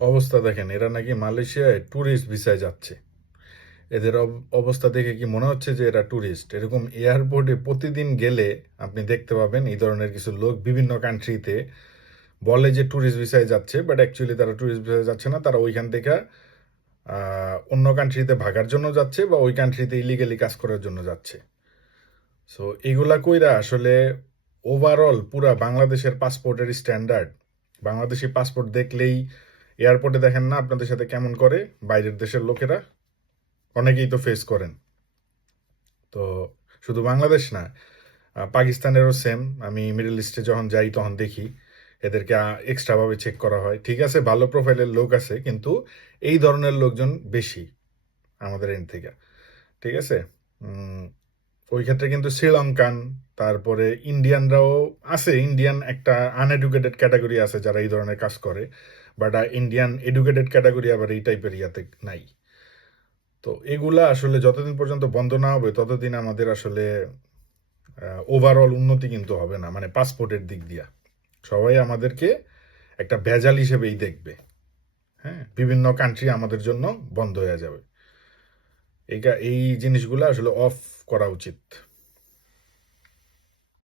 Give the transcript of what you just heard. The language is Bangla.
অবস্থা দেখেন, এরা নাকি মালয়েশিয়ায় ট্যুরিস্ট ভিসায় যাচ্ছে। এদের অবস্থা দেখে কি মনে হচ্ছে যে এরা ট্যুরিস্ট? এরকম এয়ারপোর্টে প্রতিদিন গেলে আপনি দেখতে পাবেন এই ধরনের কিছু লোক বিভিন্ন কান্ট্রিতে বলে যে ট্যুরিস্ট ভিসায় যাচ্ছে, বাট অ্যাকচুয়ালি তারা ট্যুরিস্ট ভিসায় যাচ্ছে না। তারা ওইখান থেকে অন্য কান্ট্রিতে ভাগার জন্য যাচ্ছে বা ওই কান্ট্রিতে ইলিগালি কাজ করার জন্য যাচ্ছে। সো এগুলা কইরা আসলে ওভারঅল পুরা বাংলাদেশের পাসপোর্টের স্ট্যান্ডার্ড, বাংলাদেশি পাসপোর্ট দেখলেই এয়ারপোর্টে দেখেন না আপনাদের সাথে কেমন করে বাইরের দেশের লোকেরা, অনেকেই তো ফেস করেন। তো শুধু বাংলাদেশ না, পাকিস্তানেরও সেম। আমি মিডল ইস্টে যখন যাই তখন দেখি এদেরকে এক্সট্রা ভাবে চেক করা হয়। ঠিক আছে, ভালো প্রোফাইলের লোক আছে, কিন্তু এই ধরনের লোকজন বেশি আমাদের এন্ড থেকে। ঠিক আছে। উম, ওই ক্ষেত্রে কিন্তু শ্রীলঙ্কান, তারপরে ইন্ডিয়ানরাও আছে। ইন্ডিয়ান একটা আনএডুকেটেড ক্যাটাগরি আছে যারা এই ধরনের কাজ করে, বাট ইন্ডিয়ান এডুকেটেড ক্যাটাগরি আবার এই টাইপের ইয়াতে নাই। তো এগুলা আসলে যতদিন পর্যন্ত বন্ধ না হবে ততদিন আমাদের আসলে ওভারঅল উন্নতি কিন্তু হবে না, মানে পাসপোর্টের দিক দিয়া। সবাই আমাদেরকে একটা ভেজাল হিসেবেই দেখবে। হ্যাঁ, বিভিন্ন কান্ট্রি আমাদের জন্য বন্ধ হয়ে যাবে। এই জিনিসগুলো আসলে অফ করা উচিত।